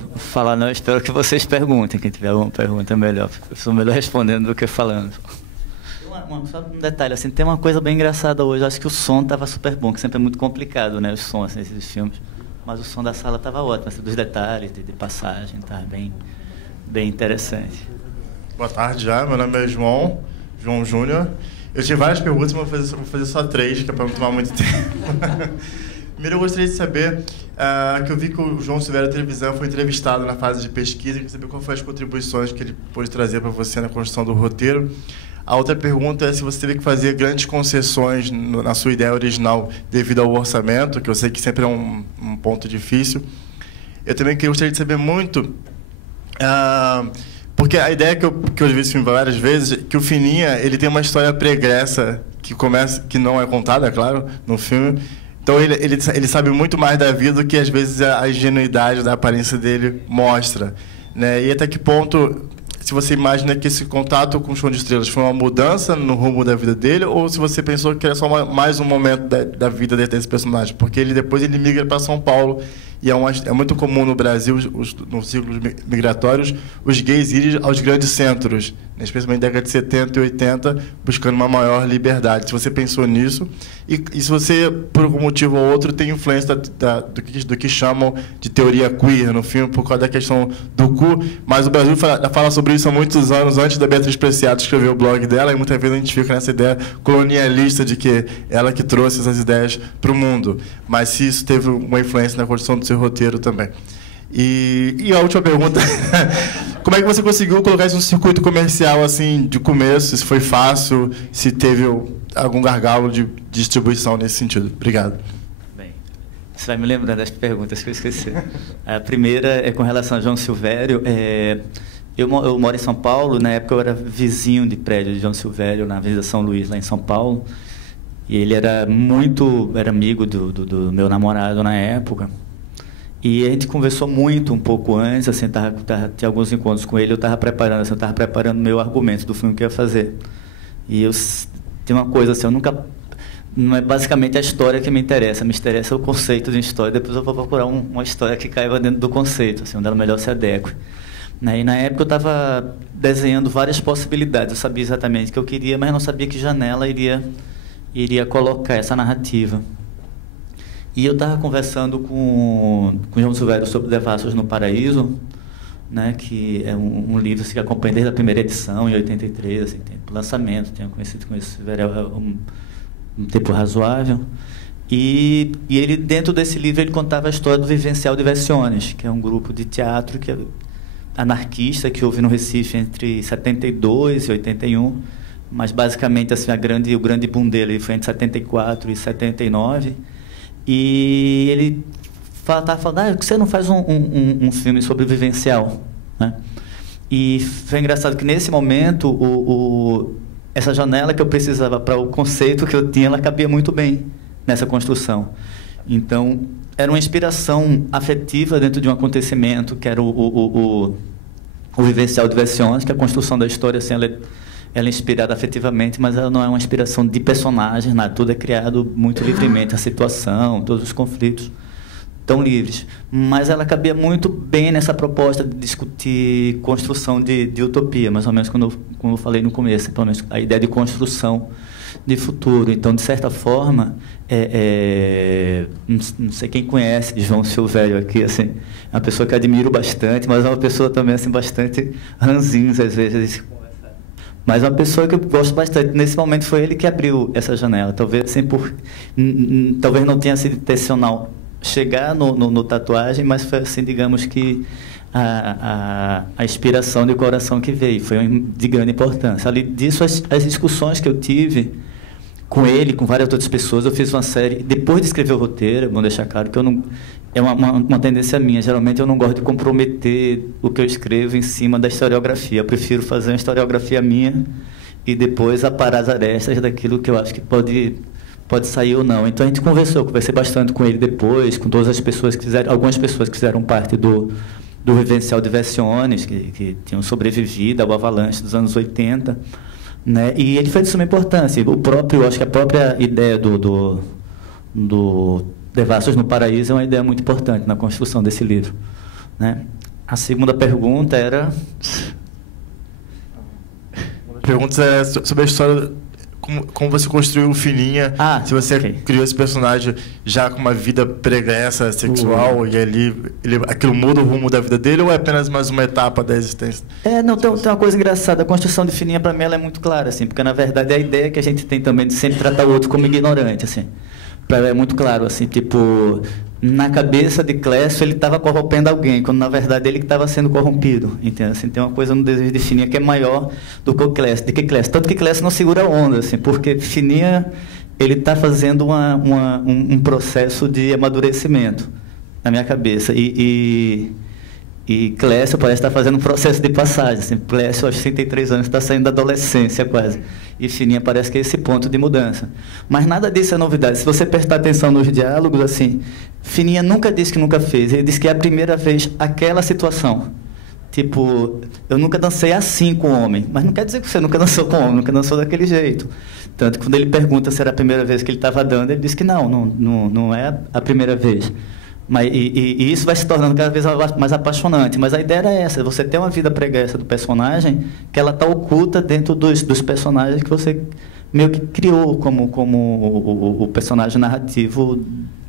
vou falar não, eu espero que vocês perguntem, quem tiver alguma pergunta melhor. Eu sou melhor respondendo do que falando. Só um detalhe, assim, tem uma coisa bem engraçada hoje, eu acho que o som estava super bom, que sempre é muito complicado, né, os sons, assim, esses filmes. Mas o som da sala estava ótimo, assim, dos detalhes, de passagem, estava bem interessante. Boa tarde já, meu nome é João Júnior. Eu tinha várias perguntas, mas vou fazer só 3, que é para não tomar muito tempo. Primeiro, eu gostaria de saber que eu vi que o João Silvério Televisão foi entrevistado na fase de pesquisa. Eu queria saber qual foram as contribuições que ele pôde trazer para você na construção do roteiro. A outra pergunta é se você teve que fazer grandes concessões na sua ideia original devido ao orçamento, que eu sei que sempre é um ponto difícil. Eu também gostaria de saber muito... porque a ideia que eu vi esse filme várias vezes é que o Fininha ele tem uma história pregressa que não é contada, é claro, no filme. Então ele sabe muito mais da vida do que às vezes a ingenuidade da aparência dele mostra, né? E até que ponto, se você imagina que esse contato com o Show de Estrelas foi uma mudança no rumo da vida dele, ou se você pensou que era só mais um momento da vida desse personagem, porque depois ele migra para São Paulo. E é muito comum no Brasil, nos ciclos migratórios, os gays irem aos grandes centros, né, especialmente na década de 70 e 80, buscando uma maior liberdade. Se você pensou nisso, e se você, por algum motivo ou outro, tem influência do que chamam de teoria queer no filme, por causa da questão do cu, mas o Brasil fala sobre isso há muitos anos, antes da Beatriz Preciado escrever o blog dela, e muitas vezes a gente fica nessa ideia colonialista de que ela que trouxe essas ideias para o mundo. Mas se isso teve uma influência na construção do seu roteiro também. E a última pergunta, como é que você conseguiu colocar isso no circuito comercial assim de começo? Se foi fácil, se teve algum gargalo de distribuição nesse sentido? Obrigado. Bem, você vai me lembrando das perguntas que eu esqueci. A primeira é com relação a João Silvério. Eu moro em São Paulo, na época eu era vizinho de prédio de João Silvério, na Avenida São Luís, lá em São Paulo. E ele era amigo do meu namorado na época. E a gente conversou muito um pouco antes, assim, tinha alguns encontros com ele, eu estava preparando meu argumento do filme que eu ia fazer. E tem uma coisa assim, não é basicamente a história que me interessa o conceito de história, depois eu vou procurar uma história que caiba dentro do conceito, assim, onde ela melhor se adeque. E na época eu estava desenhando várias possibilidades, eu sabia exatamente o que eu queria, mas não sabia que janela iria colocar essa narrativa. E eu estava conversando com o João Silvério sobre Devassos no Paraíso, né, que é um livro assim, que acompanha desde a primeira edição, em 83, assim, tem lançamento, tenho conhecido com esse Silvério há um tempo razoável. E ele, dentro desse livro, ele contava a história do Vivencial Diversiones, que é um grupo de teatro que é anarquista que houve no Recife entre 72 e 81, mas basicamente assim, o grande boom dele foi entre 74 e 79. E ele estava falando, por que você não faz um filme sobre vivencial? Né? E foi engraçado que, nesse momento, essa janela que eu precisava para o conceito que eu tinha, ela cabia muito bem nessa construção. Então, era uma inspiração afetiva dentro de um acontecimento, que era o vivencial de Diversiones, que a construção da história, assim, ela é inspirada afetivamente, mas ela não é uma inspiração de personagens, nada, tudo é criado muito livremente, a situação, todos os conflitos tão livres. Mas ela cabia muito bem nessa proposta de discutir construção de utopia, mais ou menos como eu falei no começo, pelo menos a ideia de construção de futuro. Então, de certa forma, não sei quem conhece João Silvério aqui, assim, é uma pessoa que admiro bastante, mas é uma pessoa também assim, bastante ranzinza, às vezes. Mas uma pessoa que eu gosto bastante. Nesse momento foi ele que abriu essa janela. Talvez assim, talvez não tenha sido intencional chegar no tatuagem, mas foi assim, digamos que a inspiração do coração que veio. Foi de grande importância. Além disso, as discussões que eu tive com ele, com várias outras pessoas, eu fiz uma série. Depois de escrever o roteiro, vou deixar claro que eu não... É uma tendência minha. Geralmente eu não gosto de comprometer o que eu escrevo em cima da historiografia. Eu prefiro fazer uma historiografia minha e depois aparar as arestas daquilo que eu acho que pode sair ou não. Então a gente conversei bastante com ele depois, com todas as pessoas algumas pessoas que fizeram parte do Vivencial Diversiones, que tinham sobrevivido ao avalanche dos anos 80. Né? E ele fez isso uma importância. Acho que a própria ideia do Devassos no Paraíso é uma ideia muito importante na construção desse livro. Né? A segunda pergunta era... Perguntas é sobre a história, como você construiu o Fininha, se você criou esse personagem já com uma vida pregressa, sexual, e aquilo muda o rumo da vida dele, ou é apenas mais uma etapa da existência? Não, tem uma coisa engraçada. A construção de Fininha, para mim, ela é muito clara, assim, porque, na verdade, é a ideia que a gente tem também de sempre tratar o outro como ignorante, assim. Para ela é muito claro, assim, tipo... Na cabeça de Clécio, ele estava corrompendo alguém, quando na verdade ele que estava sendo corrompido. Entende? Assim, tem uma coisa no desejo de Fininha que é maior do que o Clécio. Tanto que Clécio não segura a onda, assim, porque Fininha ele está fazendo um processo de amadurecimento na minha cabeça. E Clécio parece estar fazendo um processo de passagem. Assim, Clécio, aos 33 anos, está saindo da adolescência quase. E Fininha parece que é esse ponto de mudança. Mas nada disso é novidade. Se você prestar atenção nos diálogos, assim, Fininha nunca disse que nunca fez. Ele disse que é a primeira vez aquela situação. Tipo, eu nunca dancei assim com homem. Mas não quer dizer que você nunca dançou com homem, nunca dançou daquele jeito. Tanto que quando ele pergunta se era a primeira vez que ele estava dando, ele disse que não é a primeira vez. E isso vai se tornando cada vez mais apaixonante. Mas a ideia era essa, você ter uma vida pregressa do personagem que ela está oculta dentro dos personagens que você meio que criou como o personagem narrativo.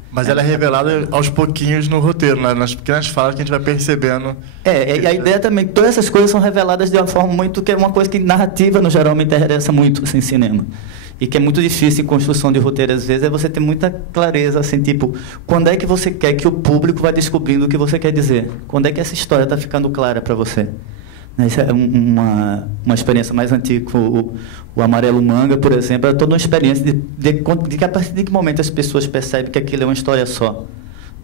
Mas ela é revelada aos pouquinhos no roteiro, nas pequenas falas que a gente vai percebendo. E a ideia também, todas essas coisas são reveladas de uma forma muito... que é uma coisa que narrativa, no geral, me interessa muito assim, em cinema. E que é muito difícil em construção de roteiro, às vezes, é você ter muita clareza, assim, tipo, quando é que você quer que o público vá descobrindo o que você quer dizer? Quando é que essa história está ficando clara para você? Isso é uma experiência mais antiga. O Amarelo Manga, por exemplo, é toda uma experiência de que a partir de que momento as pessoas percebem que aquilo é uma história só.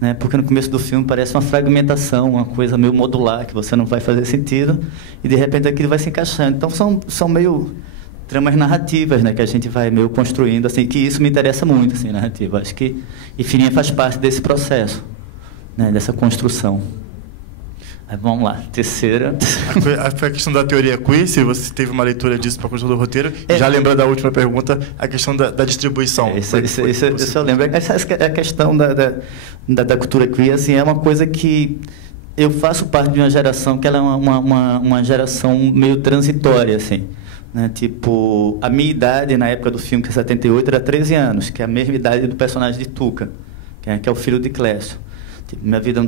Né? Porque no começo do filme parece uma fragmentação, uma coisa meio modular, que você não vai fazer sentido, e de repente aquilo vai se encaixando. Então são meio tramas narrativas, né, que a gente vai meio construindo, assim, que isso me interessa muito, assim, narrativa. Acho que Fininha faz parte desse processo, né, dessa construção. Aí, vamos lá, terceira. Foi a questão da teoria queer, se você teve uma leitura disso para a construção do roteiro. Já lembrando da última pergunta, a questão da distribuição. Isso eu lembro. A questão da cultura queer, assim, é uma coisa que eu faço parte de uma geração que ela é uma geração meio transitória, assim. Né? Tipo, a minha idade na época do filme, que é 78, era 13 anos, que é a mesma idade do personagem de Tuca, que é o filho de Clécio. Tipo, minha vida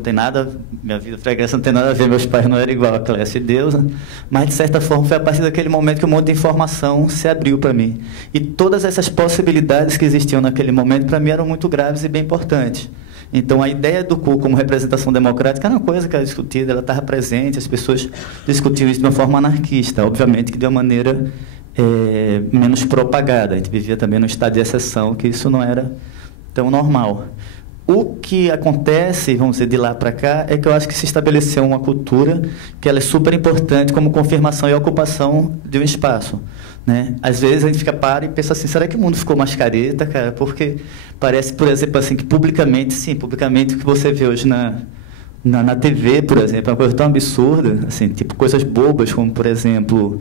pregressa não tem nada a ver, meus pais não eram igual a Clécio e Deusa, mas de certa forma foi a partir daquele momento que um monte de informação se abriu para mim. E todas essas possibilidades que existiam naquele momento, para mim, eram muito graves e bem importantes. Então, a ideia do cu como representação democrática era uma coisa que era discutida, ela estava presente, as pessoas discutiam isso de uma forma anarquista, obviamente que de uma maneira menos propagada. A gente vivia também num estado de exceção, que isso não era tão normal. O que acontece, vamos dizer, de lá para cá, é que eu acho que se estabeleceu uma cultura que ela é super importante como confirmação e ocupação de um espaço. Né? Às vezes a gente para e pensa assim, será que o mundo ficou mais careta, cara? Porque parece, por exemplo, assim, que publicamente o que você vê hoje na TV, por exemplo, é uma coisa tão absurda, assim, tipo coisas bobas, como, por exemplo,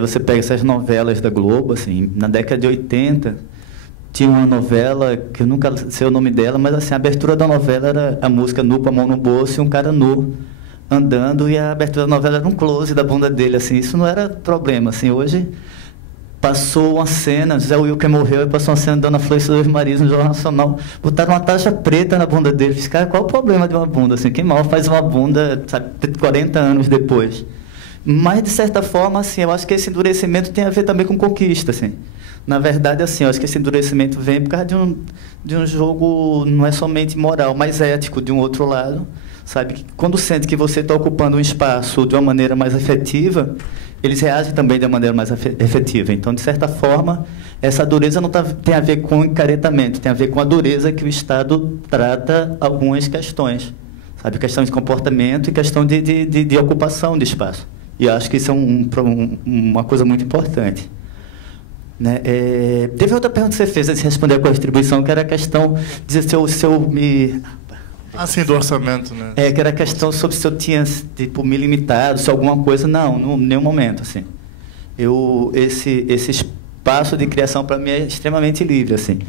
você pega essas novelas da Globo, assim, na década de 80, tinha uma novela, que eu nunca sei o nome dela, mas assim, a abertura da novela era a música nu com a mão no bolso e um cara nu andando, e a abertura da novela era um close da bunda dele, assim, isso não era problema, assim, hoje passou uma cena, Zé Wilker morreu e passou uma cena de Dona Florencio dos Marias no Jornal Nacional, botaram uma taxa preta na bunda dele, disse, cara, qual o problema de uma bunda, assim, quem mal faz uma bunda, sabe, 40 anos depois? Mas, de certa forma, assim, eu acho que esse endurecimento tem a ver também com conquista, assim. Na verdade, assim, eu acho que esse endurecimento vem por causa de um jogo, não é somente moral, mas ético, de um outro lado, sabe? Que quando sente que você está ocupando um espaço de uma maneira mais efetiva, eles reagem também de uma maneira mais efetiva. Então, de certa forma, essa dureza não tem a ver com encaretamento, tem a ver com a dureza que o Estado trata algumas questões, sabe? Questão de comportamento e questão de ocupação de espaço. E eu acho que isso é uma coisa muito importante. Né? Teve outra pergunta que você fez antes de responder com a distribuição, que era a questão de se eu me... Assim, do orçamento, né? Que era a questão sobre se eu tinha, tipo, me limitado, se alguma coisa... Não, em nenhum momento, assim. Esse espaço de criação, para mim, é extremamente livre, assim.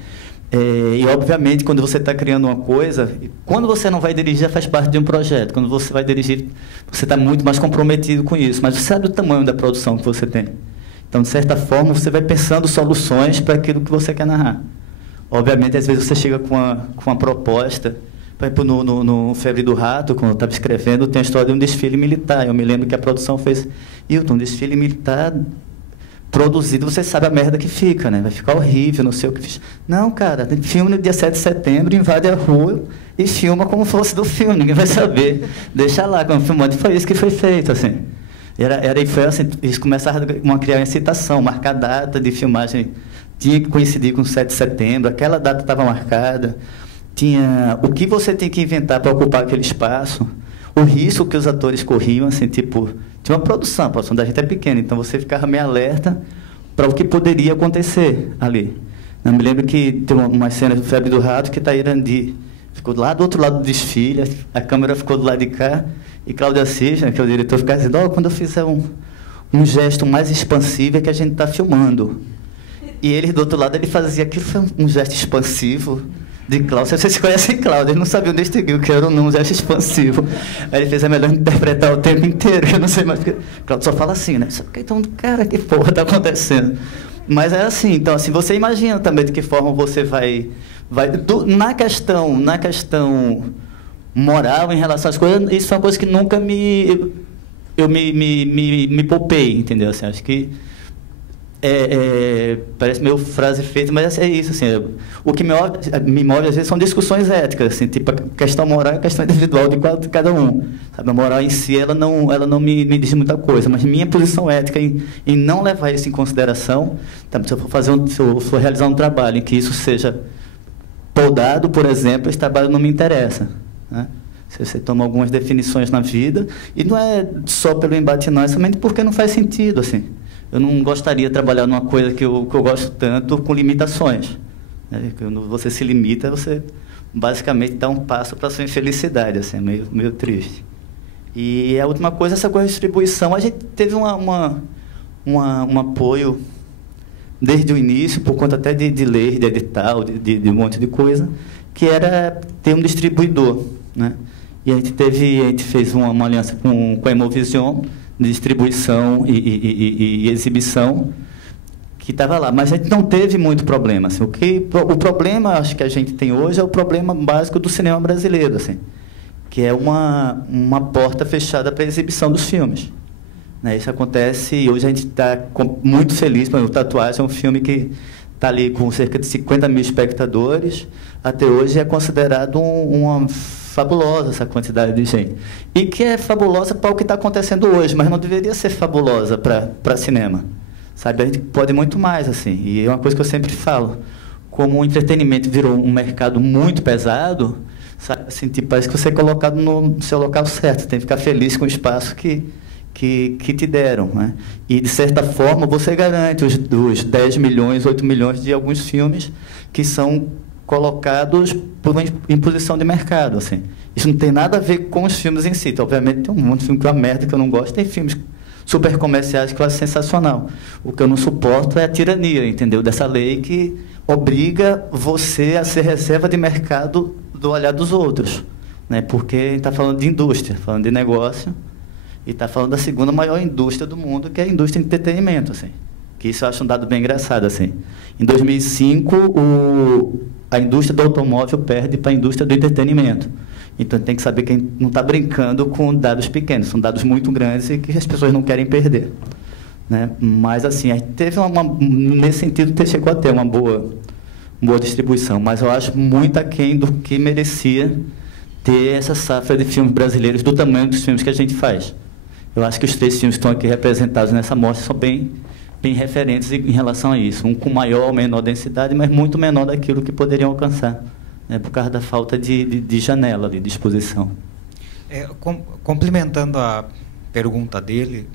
E, obviamente, quando você está criando uma coisa, quando você não vai dirigir, já faz parte de um projeto. Quando você vai dirigir, você está muito mais comprometido com isso. Mas você sabe o tamanho da produção que você tem. Então, de certa forma, você vai pensando soluções para aquilo que você quer narrar. Obviamente, às vezes você chega com uma proposta. Por exemplo, no Febre do Rato, quando eu estava escrevendo, tem a história de um desfile militar. Eu me lembro que a produção fez... Hilton, um desfile militar... produzido, você sabe a merda que fica, né? Vai ficar horrível, não sei o que fiz. Não, cara, filme no dia 7 de setembro, invade a rua e filma como fosse do filme, ninguém vai saber. Deixa lá, como filmante, foi isso que foi feito, assim. Foi assim, eles começaram a criar uma excitação, marcar a data de filmagem, tinha que coincidir com o 7 de setembro, aquela data estava marcada, tinha o que você tem que inventar para ocupar aquele espaço, o risco que os atores corriam, assim, tipo... Tinha uma produção, a produção da gente é pequena, então você ficava meio alerta para o que poderia acontecer ali. Eu me lembro que tem uma cena do Febre do Rato que Tairandi ficou lá do outro lado do desfile, a câmera ficou do lado de cá, e Cláudio Assis, né, que é o diretor, ficava dizendo, quando eu fizer um gesto mais expansivo é que a gente está filmando. E ele, do outro lado, ele fazia aquilo, foi um gesto expansivo de Cláudio. Vocês conhecem Cláudio, ele não sabia distinguir o que era um gesto expansivo. Aí ele fez, é melhor interpretar o tempo inteiro, eu não sei mais, porque Cláudio só fala assim, né? Então, cara, que porra está acontecendo? Mas é assim, então, assim, você imagina também de que forma você vai na questão moral em relação às coisas, isso foi uma coisa que nunca eu me poupei, entendeu? Assim, acho que parece meio frase feita, mas é isso, assim, o que me move às vezes são discussões éticas, assim, tipo a questão moral e a questão individual de cada um, sabe? A moral em si ela não me diz muita coisa, mas minha posição ética em não levar isso em consideração, tá? Se eu for realizar um trabalho em que isso seja podado, por exemplo, esse trabalho não me interessa, né? Se você toma algumas definições na vida, e não é só pelo embate não, é somente porque não faz sentido, assim. Eu não gostaria de trabalhar numa coisa que eu gosto tanto com limitações, né? Quando você se limita, você basicamente dá um passo para a sua infelicidade, assim, meio triste. E a última coisa, essa coisa de distribuição, a gente teve um apoio desde o início, por conta até de lei, de edital, de um monte de coisa, que era ter um distribuidor, né? E a gente fez uma aliança com a Imovision, de distribuição e exibição, que estava lá. Mas a gente não teve muito problema. Assim. O problema, acho que a gente tem hoje, é o problema básico do cinema brasileiro, assim, que é uma porta fechada para a exibição dos filmes. Né? Isso acontece, e hoje a gente está muito feliz. Por exemplo, Tatuagem é um filme que está ali com cerca de 50 mil espectadores. Até hoje é considerado uma fabulosa essa quantidade de gente. E que é fabulosa para o que está acontecendo hoje, mas não deveria ser fabulosa para cinema. Sabe? A gente pode muito mais, assim. E é uma coisa que eu sempre falo. Como o entretenimento virou um mercado muito pesado, sabe? Assim, tipo, parece que você é colocado no seu local certo. Você tem que ficar feliz com o espaço que te deram, né? E, de certa forma, você garante os 10 milhões, 8 milhões de alguns filmes que são colocados por uma imposição de mercado, assim. Isso não tem nada a ver com os filmes em si. Então, obviamente, tem um monte de filme que é uma merda que eu não gosto, tem filmes super comerciais que eu acho sensacional. O que eu não suporto é a tirania, entendeu? Dessa lei que obriga você a ser reserva de mercado do olhar dos outros, né? Porque a gente está falando de indústria, falando de negócio, e está falando da segunda maior indústria do mundo, que é a indústria de entretenimento, assim. Que isso eu acho um dado bem engraçado, assim. Em 2005, a indústria do automóvel perde para a indústria do entretenimento. Então, tem que saber que a gente não está brincando com dados pequenos, são dados muito grandes e que as pessoas não querem perder, né? Mas, assim, a gente teve nesse sentido, chegou a ter uma boa distribuição, mas eu acho muito aquém do que merecia ter essa safra de filmes brasileiros do tamanho dos filmes que a gente faz. Eu acho que os 3 filmes que estão aqui representados nessa mostra são bem referentes em relação a isso. Um com maior ou menor densidade, mas muito menor daquilo que poderiam alcançar, né, por causa da falta de janela, de exposição. Complementando a pergunta dele,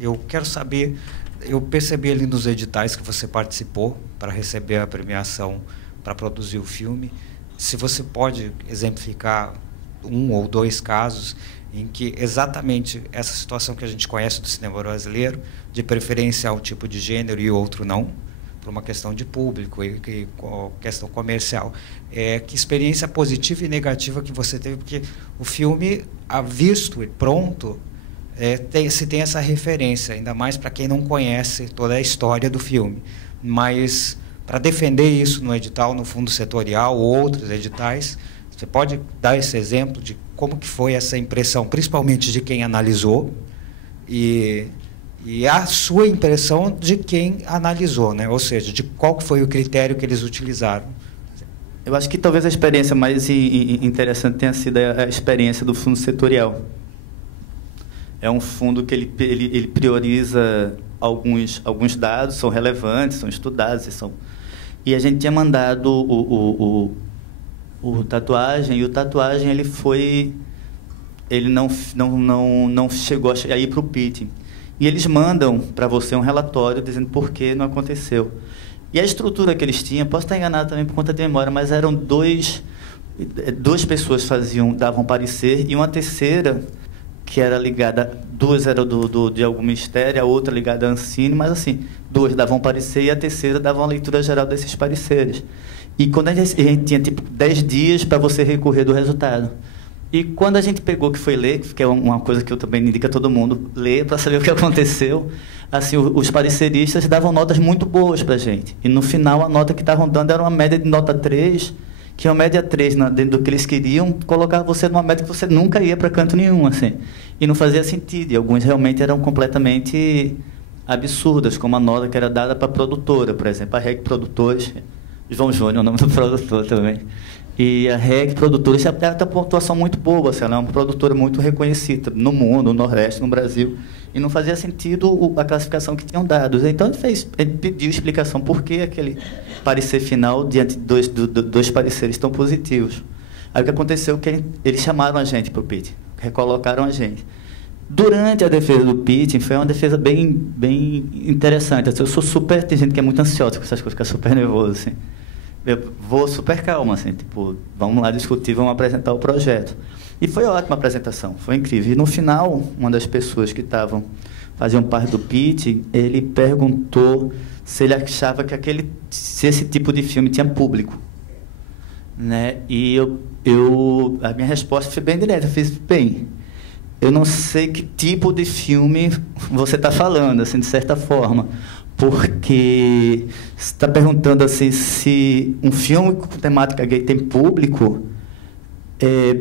eu quero saber, eu percebi ali nos editais que você participou para receber a premiação para produzir o filme, se você pode exemplificar 1 ou 2 casos em que exatamente essa situação que a gente conhece do cinema brasileiro, de preferência a um tipo de gênero e outro não, por uma questão de público e questão comercial. Que experiência positiva e negativa que você teve, porque o filme, visto e pronto, se tem essa referência, ainda mais para quem não conhece toda a história do filme. Mas, para defender isso no edital, no fundo setorial ou outros editais, você pode dar esse exemplo de como que foi essa impressão, principalmente de quem analisou, e a sua impressão de quem analisou, né? Ou seja, de qual foi o critério que eles utilizaram. Eu acho que talvez a experiência mais interessante tenha sido a experiência do fundo setorial. É um fundo que ele prioriza alguns dados, são relevantes, são estudados. E a gente tinha mandado o Tatuagem, e o Tatuagem ele não chegou a ir para o pitching. E eles mandam para você um relatório dizendo por que não aconteceu. E a estrutura que eles tinham, posso estar enganado também por conta de memória, mas eram duas pessoas davam parecer, e uma terceira, que era ligada, duas eram de algum ministério, a outra ligada à Ancine, mas assim, duas davam parecer e a terceira dava uma leitura geral desses pareceres. E quando a gente tinha tipo 10 dias para você recorrer do resultado. E quando a gente pegou que foi ler, que é uma coisa que eu também indico a todo mundo, ler para saber o que aconteceu, assim, os pareceristas davam notas muito boas para a gente. E no final a nota que estavam dando era uma média de nota 3, que uma média 3, dentro do que eles queriam, colocar você numa média que você nunca ia para canto nenhum, assim. E não fazia sentido. E alguns realmente eram completamente absurdas, como a nota que era dada para a produtora, por exemplo, a REC Produtores, João Júnior é o nome do produtor também. E a REC Produtores tem uma pontuação muito boa, assim, ela é uma produtora muito reconhecida no mundo, no Nordeste, no Brasil, e não fazia sentido a classificação que tinham dado. Então ele pediu explicação por que aquele parecer final diante de dois pareceres tão positivos. Aí o que aconteceu é que eles chamaram a gente para o pitch, recolocaram a gente. Durante a defesa do pitching, foi uma defesa bem interessante. Eu sou super... Tem gente que é muito ansiosa com essas coisas, fica super nervoso, assim. Eu vou super calmo, assim, tipo, vamos lá discutir, vamos apresentar o projeto. E foi ótima a apresentação, foi incrível. E no final, uma das pessoas que faziam parte do pitch, ele perguntou se ele achava que se esse tipo de filme tinha público, né? E a minha resposta foi bem direta, eu fiz, bem, eu não sei que tipo de filme você está falando, assim, de certa forma, porque você está perguntando assim, se um filme com temática gay tem público.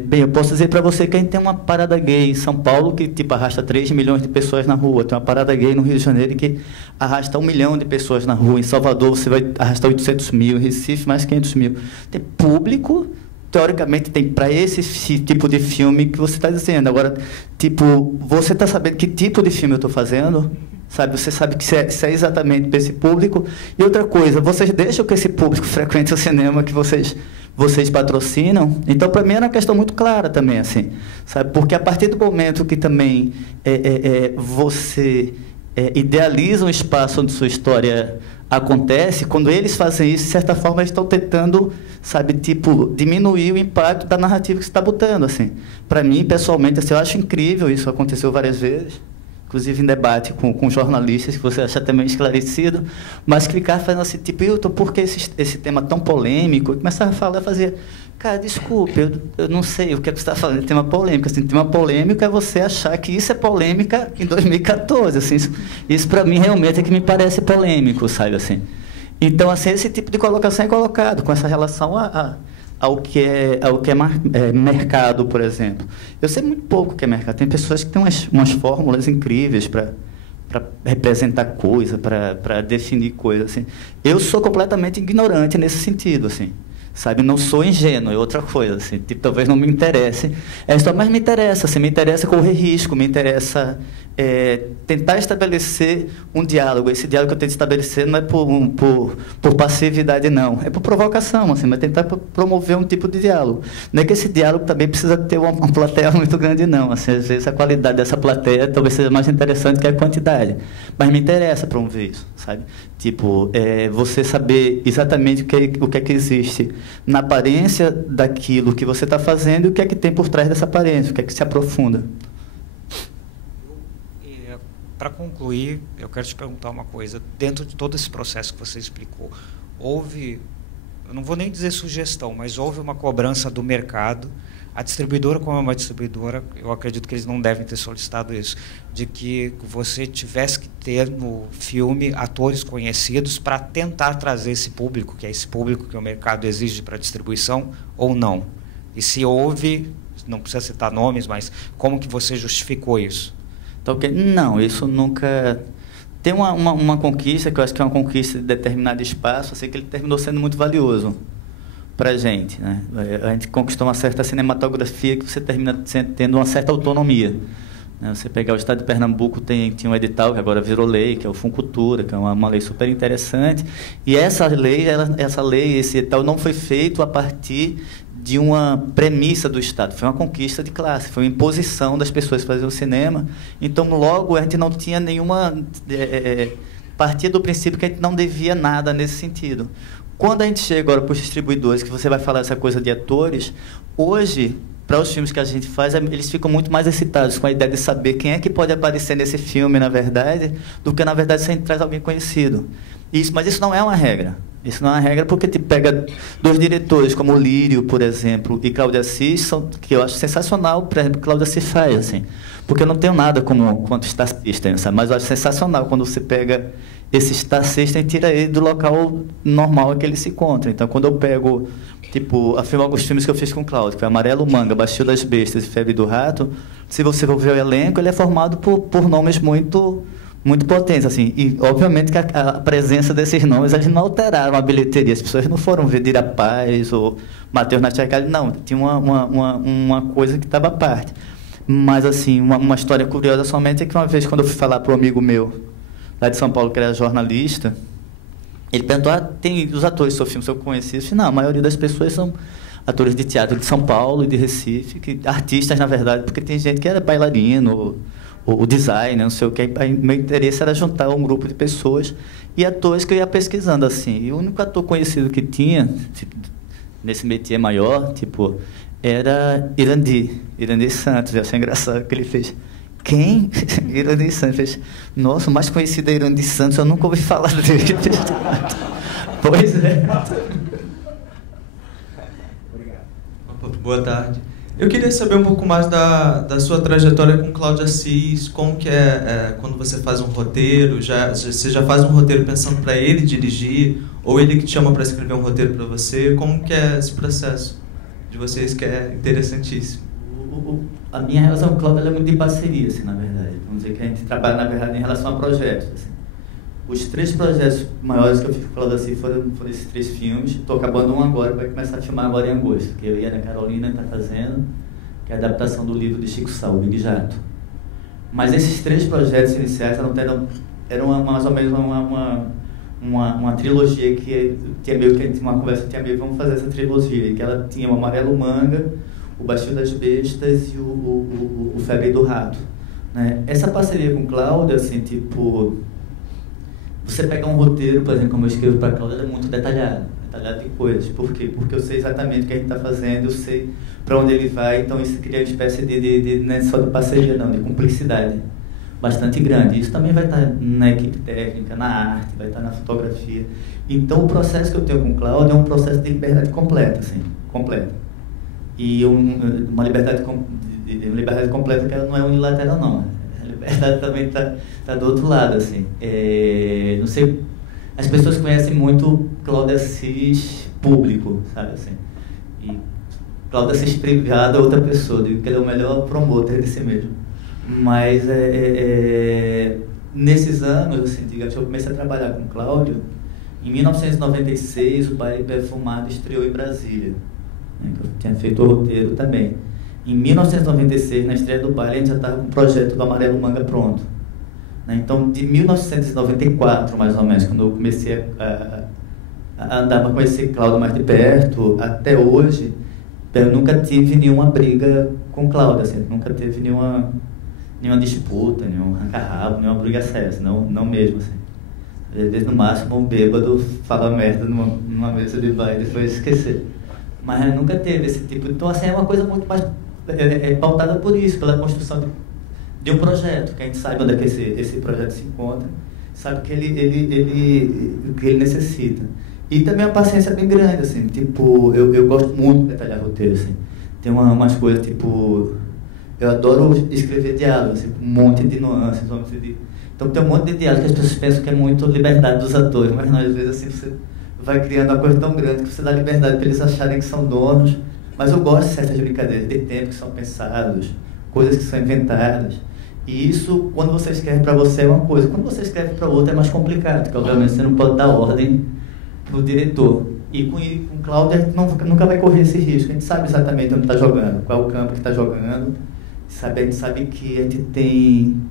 Bem, eu posso dizer para você que a gente tem uma parada gay em São Paulo que tipo, arrasta 3 milhões de pessoas na rua. Tem uma parada gay no Rio de Janeiro que arrasta 1 milhão de pessoas na rua. Em Salvador você vai arrastar 800 mil, em Recife mais 500 mil. Tem público, teoricamente tem para esse tipo de filme que você está dizendo. Agora, tipo, você está sabendo que tipo de filme eu estou fazendo? Sabe, você sabe que se é exatamente para esse público. E outra coisa, vocês deixam que esse público frequente o cinema que vocês patrocinam? Então, para mim, era uma questão muito clara também, assim, sabe? Porque a partir do momento que também você idealiza um espaço onde sua história acontece, quando eles fazem isso, de certa forma, eles estão tentando, sabe, tipo, diminuir o impacto da narrativa que você está botando, assim. Para mim, pessoalmente, assim, eu acho incrível, isso aconteceu várias vezes, inclusive em debate com jornalistas, que você acha também esclarecido, mas clicar fazendo assim, tipo, Hilton, por que esse tema tão polêmico? Eu começava a falar, fazia, cara, desculpe, eu não sei o que é que você está falando de tema polêmico. Assim, tema polêmico é você achar que isso é polêmica em 2014. Assim, isso para mim realmente é que me parece polêmico, sabe? Assim. Então, assim, esse tipo de colocação é colocado com essa relação ao que é mercado, por exemplo. Eu sei muito pouco o que é mercado. Tem pessoas que têm umas fórmulas incríveis para representar coisa, para definir coisa. Assim. Eu sou completamente ignorante nesse sentido, assim. Sabe, não sou ingênuo, é outra coisa, assim, tipo, talvez não me interesse. Mas me interessa, assim, me interessa correr risco, me interessa tentar estabelecer um diálogo. Esse diálogo que eu tento estabelecer não é por passividade, não. É por provocação, assim, mas tentar promover um tipo de diálogo. Não é que esse diálogo também precisa ter uma plateia muito grande, não. Assim, às vezes a qualidade dessa plateia talvez seja mais interessante que a quantidade. Mas me interessa promover isso, sabe? Tipo, você saber exatamente o que é que existe na aparência daquilo que você está fazendo e o que é que tem por trás dessa aparência, o que é que se aprofunda. para concluir, eu quero te perguntar uma coisa. Dentro de todo esse processo que você explicou, houve, eu não vou nem dizer sugestão, mas houve uma cobrança do mercado. A distribuidora, como é uma distribuidora, eu acredito que eles não devem ter solicitado isso, de que você tivesse que ter no filme atores conhecidos para tentar trazer esse público, que é esse público que o mercado exige para distribuição, ou não? E se houve, não precisa citar nomes, mas como que você justificou isso? Tá, okay. Não, isso nunca... Tem uma conquista, que eu acho que é uma conquista de determinado espaço, assim, que ele terminou sendo muito valioso para a gente, né? A gente conquistou uma certa cinematografia que você termina tendo uma certa autonomia, né? Você pegar o estado de Pernambuco, tinha um edital que agora virou lei, que é o Funcultura, que é uma lei super interessante, e essa lei, esse edital não foi feito a partir de uma premissa do Estado, foi uma conquista de classe, foi uma imposição das pessoas para fazer o cinema. Então, logo, a gente não tinha nenhuma... partia do princípio que a gente não devia nada nesse sentido. Quando a gente chega agora para os distribuidores, que você vai falar essa coisa de atores, hoje, para os filmes que a gente faz, eles ficam muito mais excitados com a ideia de saber quem é que pode aparecer nesse filme, na verdade, do que, na verdade, se a gente traz alguém conhecido. Mas isso não é uma regra. Isso não é uma regra porque te pega dois diretores, como o Lírio, por exemplo, e Cláudio Assis, que eu acho sensacional, por exemplo, Cláudio Assis faz, assim. Porque eu não tenho nada quanto Star System, sabe? Mas eu acho sensacional quando você pega esse Star System e tira ele do local normal que ele se encontra. Então, quando eu pego, tipo, alguns filmes que eu fiz com o Cláudio, que foi Amarelo Manga, Bastil das Bestas e Febre do Rato, se você for ver o elenco, ele é formado por nomes muito potentes, assim. E, obviamente, que a presença desses nomes, eles não alteraram a bilheteria. As pessoas não foram ver Dira Paz ou Matheus Natchakali, não. Tinha uma coisa que estava à parte. Mas, assim, uma história curiosa somente é que uma vez, quando eu fui falar para um amigo meu, lá de São Paulo, que era jornalista, ele perguntou, tem os atores do seu filme, se eu conhecia? Eu disse, não, a maioria das pessoas são atores de teatro de São Paulo e de Recife, artistas, na verdade, porque tem gente que era bailarino, o design, não sei o que. Meu interesse era juntar um grupo de pessoas e atores que eu ia pesquisando, assim. E o único ator conhecido que tinha, nesse métier maior, tipo, era Irandir Santos. Eu achei engraçado que ele fez. Quem? Irandir Santos. Fez, nossa, o mais conhecido é Irandir Santos, eu nunca ouvi falar dele. Pois é. Obrigado. Boa tarde. Eu queria saber um pouco mais da sua trajetória com Cláudio Assis, como que quando você faz um roteiro, você já faz um roteiro pensando para ele dirigir, ou ele que te chama para escrever um roteiro para você, como que é esse processo de vocês, que é interessantíssimo? A minha relação com o Cláudio é muito de parceria, assim, na verdade. Vamos dizer que a gente trabalha, na verdade, em relação a projetos. Assim. Os 3 projetos maiores que eu fiz com o Cláudio Assis foram esses 3 filmes. Estou acabando um agora, vai começar a filmar agora em agosto, que eu e a Ana Carolina está fazendo, que é a adaptação do livro de Chico Sá, O Big Jato. Mas esses 3 projetos iniciais eram mais ou menos uma trilogia que tinha meio que a gente tinha uma conversa, tinha meio, vamos fazer essa trilogia, que ela tinha o Amarelo Manga, o Bastil das Bestas e o Febre do Rato, né? Essa parceria com o Cláudio, assim, tipo... Você pega um roteiro, por exemplo, como eu escrevo para a Cláudia, é muito detalhado de coisas. Por quê? Porque eu sei exatamente o que a gente está fazendo, eu sei para onde ele vai, então isso cria uma espécie de não é só de parceria, não, de cumplicidade bastante grande. Isso também vai estar na equipe técnica, na arte, vai estar na fotografia. Então, o processo que eu tenho com o Cláudio é um processo de liberdade completa, assim, completa. E uma liberdade completa que ela não é unilateral, não. A liberdade também está do outro lado, assim. Não sei, as pessoas conhecem muito Cláudio Assis público, sabe, assim. E Cláudio Assis privado é outra pessoa, digo que ele é o melhor promotor de si mesmo. Mas nesses anos, assim, digamos, eu comecei a trabalhar com Cláudio. Em 1996, o Baile Perfumado estreou em Brasília, né, que eu tinha feito o roteiro também. Em 1996, na estreia do Baile, a gente já estava com o projeto do Amarelo Manga pronto. Né? Então, de 1994, mais ou menos, quando eu comecei a andar para conhecer Cláudio mais de perto, até hoje, eu nunca tive nenhuma briga com Cláudio, assim, nunca teve nenhuma disputa, nenhum arranca-rabo, nenhuma briga séria, assim, não mesmo, assim. Às vezes, no máximo, um bêbado fala merda numa mesa de baile e depois esquecer. Mas nunca teve esse tipo. Então, assim, é uma coisa muito mais pautada por isso, pela construção de um projeto, que a gente sabe onde é que esse projeto se encontra, sabe que o que ele necessita. E também a paciência é bem grande, assim, tipo, eu gosto muito de detalhar roteiro, assim. Tem umas coisas, tipo, eu adoro escrever diálogos, assim, um monte de nuances, então tem um monte de diálogos que as pessoas pensam que é muito liberdade dos atores, mas não, às vezes assim, você vai criando uma coisa tão grande que você dá liberdade para eles acharem que são donos. Mas eu gosto de certas brincadeiras, de tempos que são pensados, coisas que são inventadas. E isso, quando você escreve para você, é uma coisa. Quando você escreve para outro, é mais complicado, porque obviamente você não pode dar ordem para o diretor. E com o Cláudio, a gente nunca vai correr esse risco. A gente sabe exatamente onde está jogando, qual é o campo que está jogando. A gente sabe que a gente tem...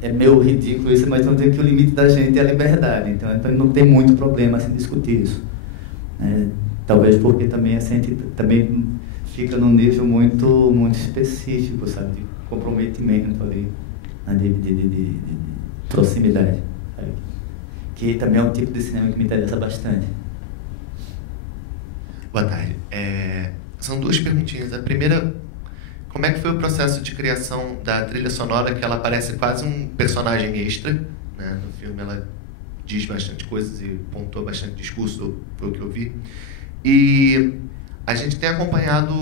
É meio ridículo isso, mas vamos dizer que o limite da gente é a liberdade. Então não tem muito problema assim, discutir isso. Talvez porque também assim, a gente também fica num nível muito específico, sabe, de comprometimento ali, né? de proximidade, sabe? Que também é um tipo de cinema que me interessa bastante. Boa tarde. São duas perguntinhas. A primeira, como é que foi o processo de criação da trilha sonora, que ela parece quase um personagem extra, né? No filme ela diz bastante coisas e pontua bastante discurso, foi o que eu vi. E a gente tem acompanhado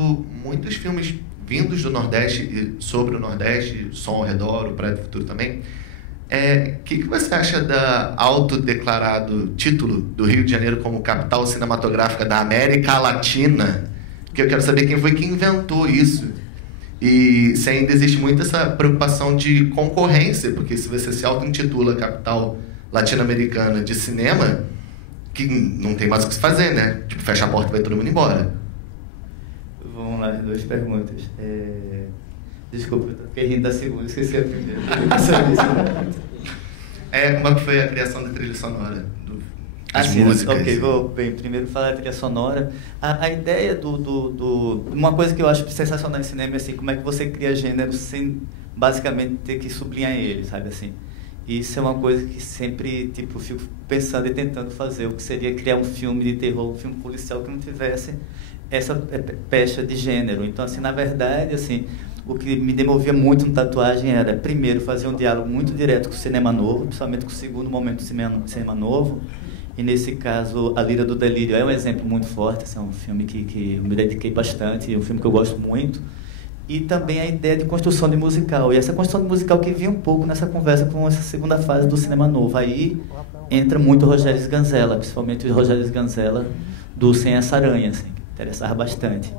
muitos filmes vindos do Nordeste e sobre o Nordeste, Som ao Redor, o Praia do Futuro também. O que você acha da autodeclarado título do Rio de Janeiro como capital cinematográfica da América Latina? Porque eu quero saber quem foi que inventou isso. E se ainda existe muito essa preocupação de concorrência, porque se você se auto-intitula capital latino-americana de cinema, que não tem mais o que se fazer, né? Tipo, fecha a porta e vai todo mundo embora. Vamos lá, as duas perguntas. Desculpa, eu fiquei rindo da segunda, esqueci a primeira. Como é que foi a criação da trilha sonora? As sim, músicas? Ok, vou primeiro falar da trilha sonora. A ideia uma coisa que eu acho sensacional em cinema é assim, como é que você cria gênero sem basicamente ter que sublinhar ele, sabe assim. Isso é uma coisa que sempre, tipo, fico pensando e tentando fazer, o que seria criar um filme de terror, um filme policial que não tivesse essa pecha de gênero. Então, assim, na verdade, assim, o que me demovia muito no Tatuagem era, primeiro, fazer um diálogo muito direto com o cinema novo, principalmente com o segundo momento do cinema novo. E, nesse caso, A Lira do Delírio é um exemplo muito forte, assim, é um filme que eu me dediquei bastante, é um filme que eu gosto muito. E também a ideia de construção de musical. E essa construção de musical que vinha um pouco nessa conversa com essa segunda fase do cinema novo. Aí entra muito o Rogério Sganzella, principalmente o Rogério Sganzella do Sem Essa Aranha, assim, que interessava bastante.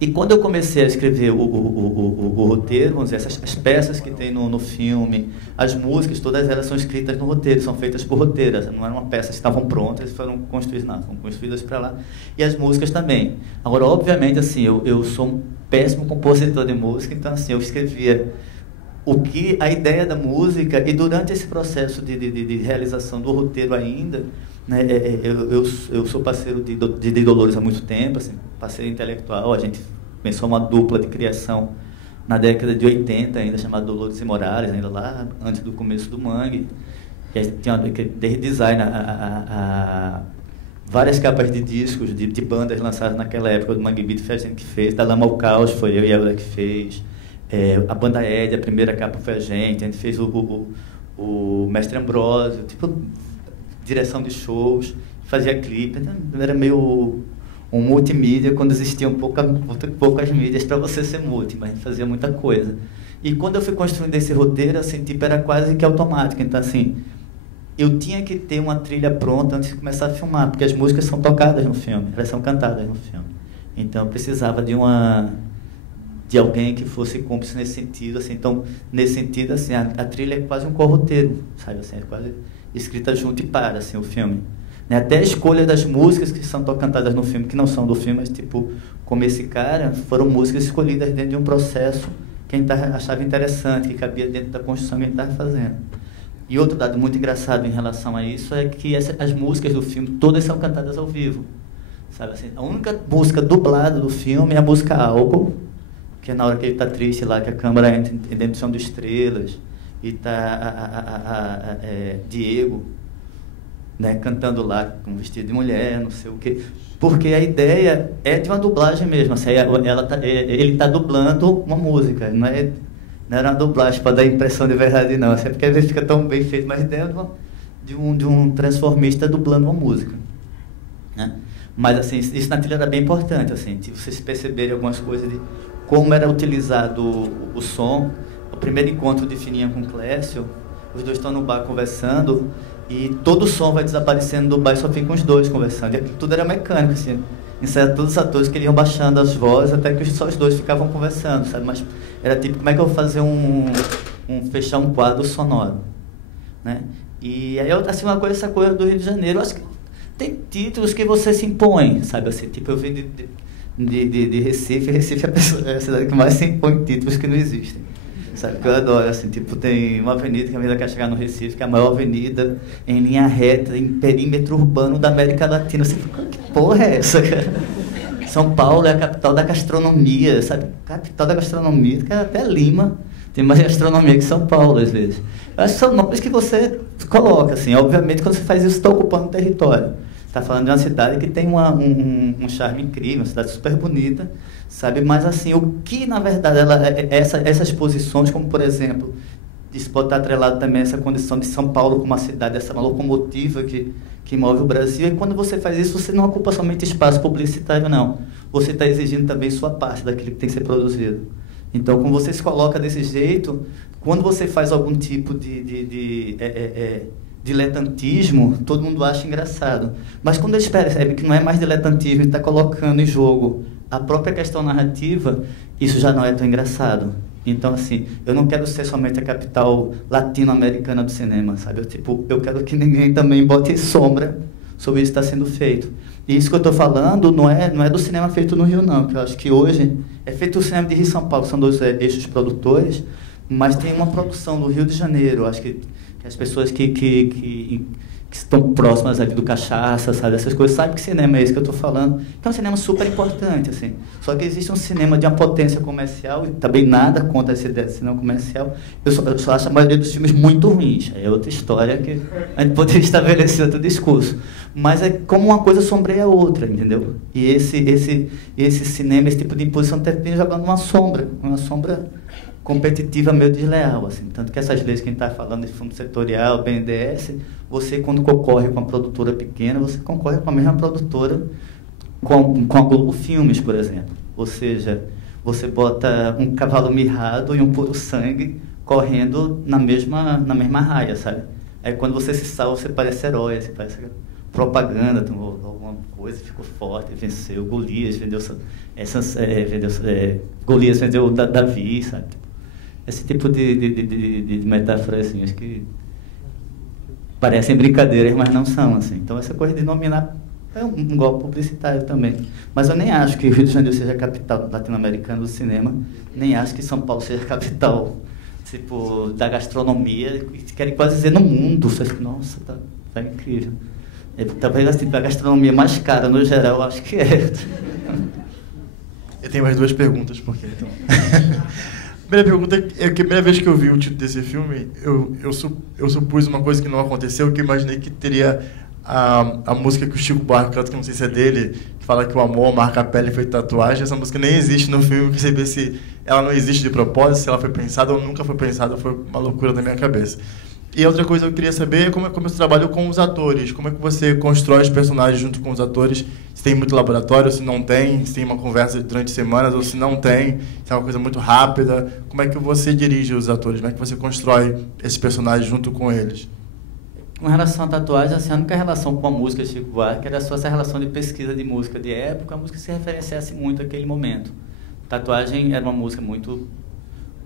E quando eu comecei a escrever o roteiro, vamos dizer, as peças que tem no filme, as músicas, todas elas são escritas no roteiro, são feitas por roteiras, não eram peças que estavam prontas e foram construídas, não, foram construídas para lá. E as músicas também. Agora, obviamente, assim, eu sou um péssimo compositor de música, então, assim, eu escrevia a ideia da música, e durante esse processo de realização do roteiro ainda, né, eu sou parceiro de Dolores há muito tempo, assim, parceiro intelectual. A gente começou uma dupla de criação na década de 80 ainda, chamada Dolores e Morales, ainda lá antes do começo do Mangue. E a gente tinha desde design várias capas de discos de bandas lançadas naquela época. Do Mangue Beat foi a gente que fez, da Lama ao Caos foi eu e a Ela que fez, a banda Ed, a primeira capa foi a gente fez o Mestre Ambrósio, tipo, direção de shows, fazia clipe, então era meio um multimídia quando existiam poucas mídias para você ser multi, mas a gente fazia muita coisa. E quando eu fui construindo esse roteiro, assim, tipo, era quase que automático. Então, assim, eu tinha que ter uma trilha pronta antes de começar a filmar, porque as músicas são tocadas no filme, elas são cantadas no filme. Então, eu precisava de alguém que fosse cúmplice nesse sentido, assim. Então, nesse sentido, assim, a trilha é quase um corroteiro, sabe, assim, é quase escrita junto e para, assim, o filme. Até a escolha das músicas que são cantadas no filme, que não são do filme, mas, tipo, como esse cara, foram músicas escolhidas dentro de um processo que a gente achava interessante, que cabia dentro da construção que a gente estava fazendo. E outro dado muito engraçado em relação a isso é que as músicas do filme, todas são cantadas ao vivo, sabe, assim. A única música dublada do filme é a música Álcool, que é na hora que ele está triste lá, que a câmera entra em Dentro de Estrelas, e está Diego, né, cantando lá com vestido de mulher, não sei o quê, porque a ideia é de uma dublagem mesmo, assim, ele está dublando uma música, não é Não era uma dublagem para dar impressão de verdade, não. Assim, porque às vezes fica tão bem feito, mas dentro de um transformista dublando uma música, né? Mas assim, isso na trilha era bem importante, assim, de vocês perceberem algumas coisas de como era utilizado o som. O primeiro encontro de Fininha com Clécio, os dois estão no bar conversando e todo o som vai desaparecendo do bar e só ficam os dois conversando. E tudo era mecânico, assim. Ensaio todos os atores que iam baixando as vozes até que só os dois ficavam conversando, sabe? Mas era tipo, como é que eu vou fazer fechar um quadro sonoro, né? E aí, assim, essa coisa do Rio de Janeiro, eu acho que tem títulos que você se impõe, sabe? Assim, tipo, eu vim de Recife. Recife é a cidade que mais se impõe títulos que não existem. Sabe, que eu adoro, assim, tipo, tem uma avenida que a avenida quer chegar no Recife, que é a maior avenida em linha reta, em perímetro urbano da América Latina. Assim, que porra é essa, cara? São Paulo é a capital da gastronomia, sabe? Capital da gastronomia, que até Lima tem mais gastronomia que São Paulo, às vezes. Eu acho que são nomes que você coloca, assim, obviamente, quando você faz isso, você está ocupando território. Você está falando de uma cidade que tem um charme incrível, uma cidade super bonita, sabe? Mas, assim, o que, na verdade, essas posições, como, por exemplo, isso pode estar atrelado também a essa condição de São Paulo como uma cidade, essa locomotiva que move o Brasil, e quando você faz isso, você não ocupa somente espaço publicitário, não. Você está exigindo também sua parte daquilo que tem que ser produzido. Então, quando você se coloca desse jeito, quando você faz algum tipo de diletantismo, todo mundo acha engraçado. Mas quando eles percebem que não é mais diletantismo e está colocando em jogo a própria questão narrativa, isso já não é tão engraçado. Então, assim, eu não quero ser somente a capital latino-americana do cinema, sabe? Eu quero que ninguém também bote sombra sobre isso que está sendo feito. E isso que eu estou falando não é do cinema feito no Rio, não, que eu acho que hoje é feito o cinema de Rio e São Paulo, que são dois eixos produtores, mas tem uma produção do Rio de Janeiro. Eu acho que as pessoas que estão próximas ali do Cachaça, sabe, essas coisas, sabem que cinema é esse que eu estou falando, que é um cinema super importante, assim. Só que existe um cinema de uma potência comercial, e também nada contra essa ideia de cinema comercial. Eu só acho a maioria dos filmes muito ruins. É outra história que a gente poderia estabelecer outro discurso. Mas é como uma coisa sombreia a outra, entendeu? E esse cinema, esse tipo de imposição, termina jogando uma sombra competitiva meio desleal, assim. Tanto que essas leis que a gente está falando de fundo setorial, BNDES, você, quando concorre com uma produtora pequena, você concorre com a mesma produtora, com a Globo Filmes, por exemplo. Ou seja, você bota um cavalo mirrado e um puro sangue correndo na mesma raia, sabe? Aí quando você se salva, você parece herói, você parece propaganda, tomou alguma coisa, ficou forte, venceu. Golias vendeu Golias vendeu Davi, sabe? Esse tipo de metáfora, assim, acho que parecem brincadeiras, mas não são, assim. Então, essa coisa de nominar é um golpe publicitário também. Mas eu nem acho que o Rio de Janeiro seja a capital latino-americana do cinema, nem acho que São Paulo seja a capital, tipo, da gastronomia, querem quase dizer no mundo. Nossa, tá incrível. Talvez, assim, a gastronomia mais cara, no geral, eu acho que é. Eu tenho mais duas perguntas, porque então... Primeira pergunta é que a primeira vez que eu vi o título desse filme, eu supus uma coisa que não aconteceu, que eu imaginei que teria a música que o Chico Buarque canta, que não sei se é dele, que fala que o amor marca a pele feito tatuagem. Essa música nem existe no filme, eu queria saber se ela não existe de propósito, se ela foi pensada ou nunca foi pensada, foi uma loucura da minha cabeça. E outra coisa que eu queria saber é como é o seu trabalho com os atores. Como é que você constrói os personagens junto com os atores? Se tem muito laboratório, se não tem, se tem uma conversa durante semanas, ou se não tem, se é uma coisa muito rápida. Como é que você dirige os atores? Como é que você constrói esses personagens junto com eles? Com relação à tatuagem, assim, a única relação com a música de Chico Buarque era só essa relação de pesquisa de música de época, a música que se referenciasse muito àquele momento. Tatuagem era uma música muito,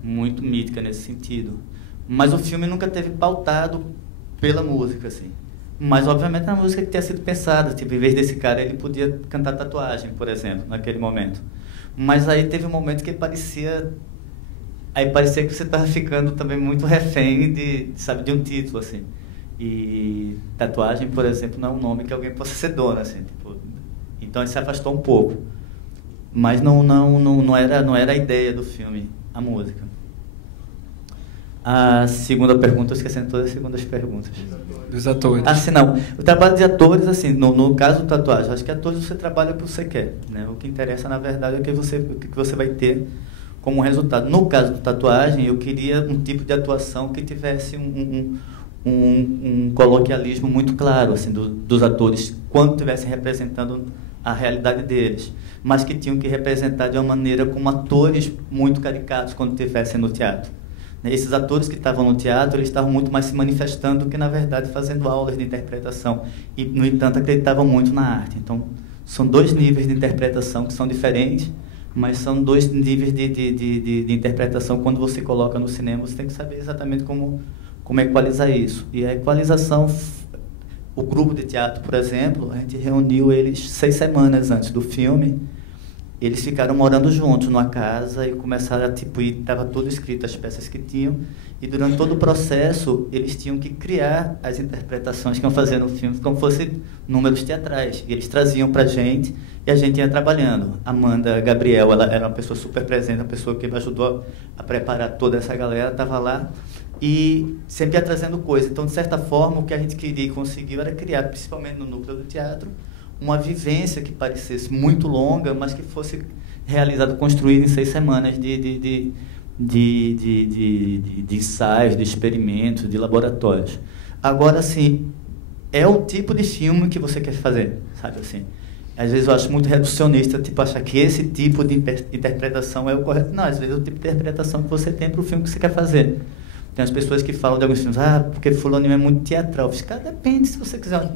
muito mítica nesse sentido. Mas o filme nunca teve pautado pela música, assim. Mas, obviamente, era uma música que tinha sido pensada. Tipo, em vez desse cara, ele podia cantar Tatuagem, por exemplo, naquele momento. Mas aí teve um momento que parecia... Aí parecia que você estava ficando também muito refém de um título, assim. E Tatuagem, por exemplo, não é um nome que alguém possa ser dono, assim. Tipo, então, ele se afastou um pouco. Mas não era a ideia do filme, a música. A segunda pergunta, eu esquecendo todas as segundas perguntas. Dos atores. Assim, não. O trabalho de atores, assim, no caso do Tatuagem, acho que atores você trabalha o que você quer, né? O que interessa, na verdade, é o que você vai ter como resultado. No caso do Tatuagem, eu queria um tipo de atuação que tivesse um coloquialismo muito claro assim, dos atores, quando estivessem representando a realidade deles, mas que tinham que representar de uma maneira como atores muito caricatos quando estivessem no teatro. Esses atores que estavam no teatro, eles estavam muito mais se manifestando do que, na verdade, fazendo aulas de interpretação. E, no entanto, acreditavam muito na arte. Então, são dois níveis de interpretação que são diferentes, mas são dois níveis de interpretação. Quando você coloca no cinema, você tem que saber exatamente como equalizar isso. E a equalização, o grupo de teatro, por exemplo, a gente reuniu eles 6 semanas antes do filme. Eles ficaram morando juntos numa casa e começaram a, estava tudo escrito, as peças que tinham, e durante todo o processo eles tinham que criar as interpretações que iam fazer no filme, como fossem números teatrais, e eles traziam para a gente, e a gente ia trabalhando. Amanda Gabriel, ela era uma pessoa super presente, uma pessoa que me ajudou a preparar toda essa galera, estava lá, e sempre ia trazendo coisa. Então, de certa forma, o que a gente queria e conseguiu era criar, principalmente no núcleo do teatro, uma vivência que parecesse muito longa, mas que fosse realizada, construída em 6 semanas de ensaios, de experimentos, de laboratórios. Agora, assim, é o tipo de filme que você quer fazer, sabe assim? Às vezes eu acho muito reducionista, tipo, achar que esse tipo de interpretação é o correto. Não, às vezes é o tipo de interpretação que você tem para o filme que você quer fazer. Tem as pessoas que falam de alguns filmes, porque fulano é muito teatral. Cara, depende, se você quiser uma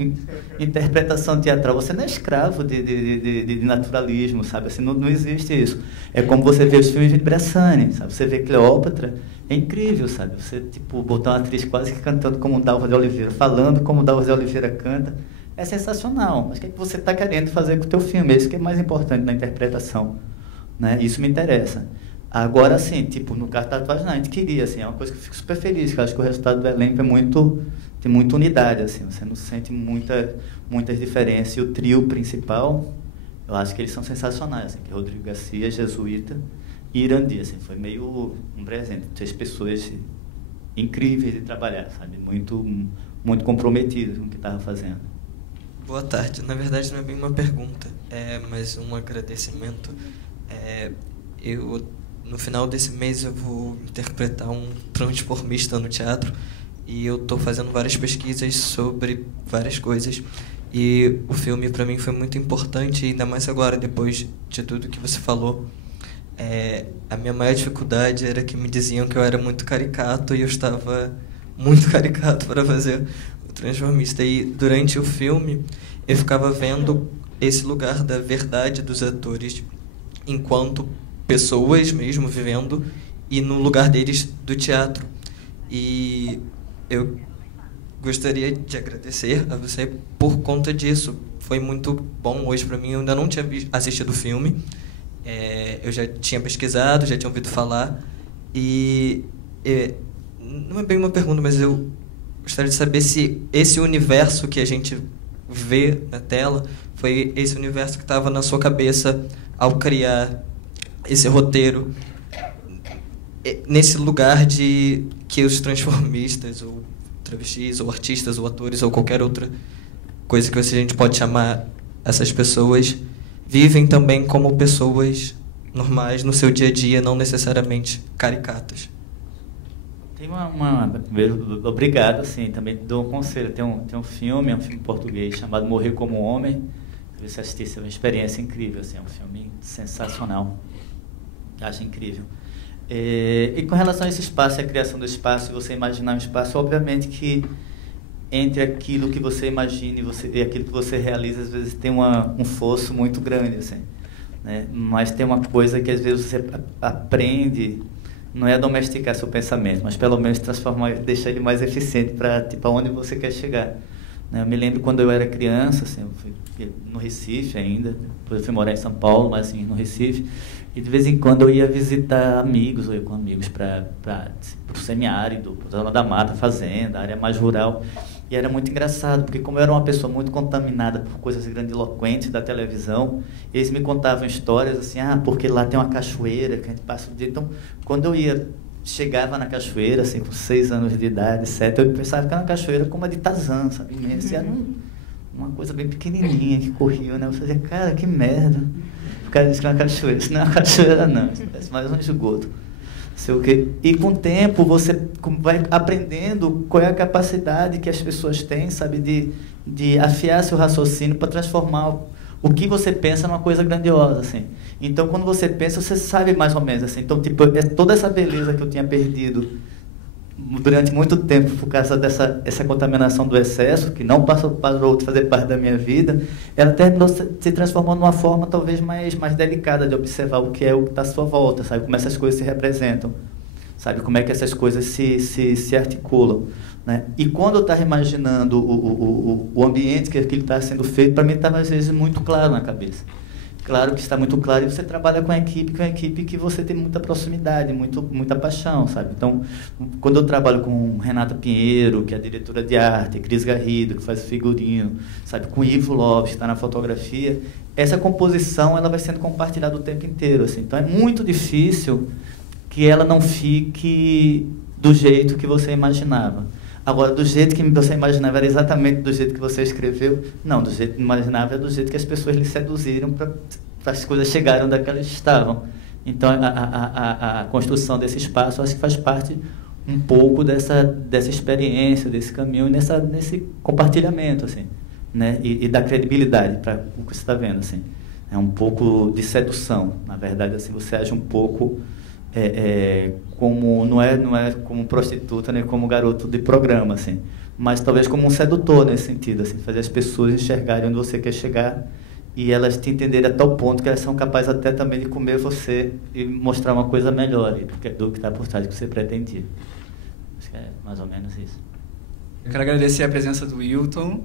interpretação teatral, você não é escravo de naturalismo, sabe? Assim, não existe isso. É como você vê os filmes de Bressani, sabe? Você vê Cleópatra, é incrível, sabe? Você, tipo, botar uma atriz quase que cantando como Dalva de Oliveira, falando como Dalva de Oliveira canta, é sensacional. Mas o que é que você está querendo fazer com o teu filme? É isso que é mais importante na interpretação, né? Isso me interessa. Agora, assim, tipo, no caso da Tatuagem, não, a gente queria, assim, é uma coisa que eu fico super feliz, que eu acho que o resultado do elenco tem muita unidade, assim, você não sente muitas diferenças. E o trio principal, eu acho que eles são sensacionais, assim, que é Rodrigo Garcia, Jesuíta e Irandi, assim, foi meio um presente, 3 pessoas incríveis de trabalhar, sabe, muito comprometidas com o que estava fazendo. Boa tarde, na verdade não é bem uma pergunta, é mais um agradecimento. No final desse mês eu vou interpretar um transformista no teatro e eu estou fazendo várias pesquisas sobre várias coisas e o filme para mim foi muito importante, ainda mais agora, depois de tudo que você falou. A minha maior dificuldade era que me diziam que eu era muito caricato e eu estava muito caricato para fazer o transformista. E durante o filme eu ficava vendo esse lugar da verdade dos atores enquanto pessoas mesmo vivendo e no lugar deles do teatro. E eu gostaria de agradecer a você por conta disso. Foi muito bom hoje para mim. Eu ainda não tinha assistido o filme. Eu já tinha pesquisado, já tinha ouvido falar. E não é bem uma pergunta, mas eu gostaria de saber se esse universo que a gente vê na tela foi esse universo que estava na sua cabeça ao criar esse roteiro, nesse lugar de que os transformistas, ou travestis, ou artistas, ou atores, ou qualquer outra coisa que a gente pode chamar essas pessoas, vivem também como pessoas normais no seu dia a dia, não necessariamente caricatas. Tem primeiro, obrigado, assim, também dou um conselho, tem um filme português chamado Morrer como Homem, se você assistisse, é uma experiência incrível, assim, é um filme sensacional. Acho incrível. E com relação a esse espaço, a criação do espaço, você imaginar um espaço, obviamente que entre aquilo que você imagina e aquilo que você realiza, às vezes tem um fosso muito grande, assim, né? Mas tem uma coisa que às vezes você aprende, não é domesticar seu pensamento, mas pelo menos transformar, deixar ele mais eficiente para, tipo, aonde você quer chegar. Eu me lembro quando eu era criança, assim, eu fui no Recife ainda, depois eu fui morar em São Paulo, mas assim, no Recife, e de vez em quando eu ia visitar amigos, ou ia com amigos para o semiárido, para a Zona da Mata, fazenda, área mais rural, e era muito engraçado, porque como eu era uma pessoa muito contaminada por coisas grandiloquentes da televisão, eles me contavam histórias assim, porque lá tem uma cachoeira que a gente passa o dia. Então, quando eu chegava na cachoeira, assim, com 6 anos de idade, 7, eu pensava que era uma cachoeira como a de Tarzan, sabe, imensa, e era uma coisa bem pequenininha que corria, né? Eu fazia, cara, que merda. cara diz que é uma cachoeira. Isso não é uma cachoeira, não. Isso parece mais um esgoto. Sei o quê. E com o tempo você vai aprendendo qual é a capacidade que as pessoas têm, sabe, de afiar seu raciocínio para transformar o que você pensa numa coisa grandiosa, assim. Então, quando você pensa, você sabe mais ou menos, assim. Então, tipo, toda essa beleza que eu tinha perdido durante muito tempo por causa essa contaminação do excesso, que não parou de fazer parte da minha vida, ela terminou se transformando numa forma talvez mais delicada de observar o que está à sua volta, sabe? Como essas coisas se representam, sabe? Como é que essas coisas se articulam, né? E quando eu estava imaginando o ambiente que aquilo está sendo feito, para mim estava às vezes muito claro na cabeça. Claro que está muito claro, e você trabalha com a equipe que você tem muita proximidade, muita paixão, sabe? Então, quando eu trabalho com Renata Pinheiro, que é a diretora de arte, Cris Garrido, que faz o figurino, sabe? Com Ivo Lopes, que está na fotografia, essa composição ela vai sendo compartilhada o tempo inteiro, assim. Então, é muito difícil que ela não fique do jeito que você imaginava. Agora, do jeito que você imaginava era exatamente do jeito que você escreveu? Não, do jeito que imaginava é do jeito que as pessoas lhe seduziram para as coisas chegarem onde elas estavam. Então, a construção desse espaço, acho que faz parte um pouco dessa experiência, desse caminho, nesse compartilhamento, assim, né? E da credibilidade para o que você está vendo, assim. É um pouco de sedução, na verdade, assim, você age um pouco... como não é como prostituta nem como garoto de programa, assim, mas talvez como um sedutor nesse sentido, assim, fazer as pessoas enxergarem onde você quer chegar e elas te entenderem a tal ponto que elas são capazes até também de comer você e mostrar uma coisa melhor do que está por trás do que você pretendia. Acho que é mais ou menos isso. Eu quero agradecer a presença do Wilton.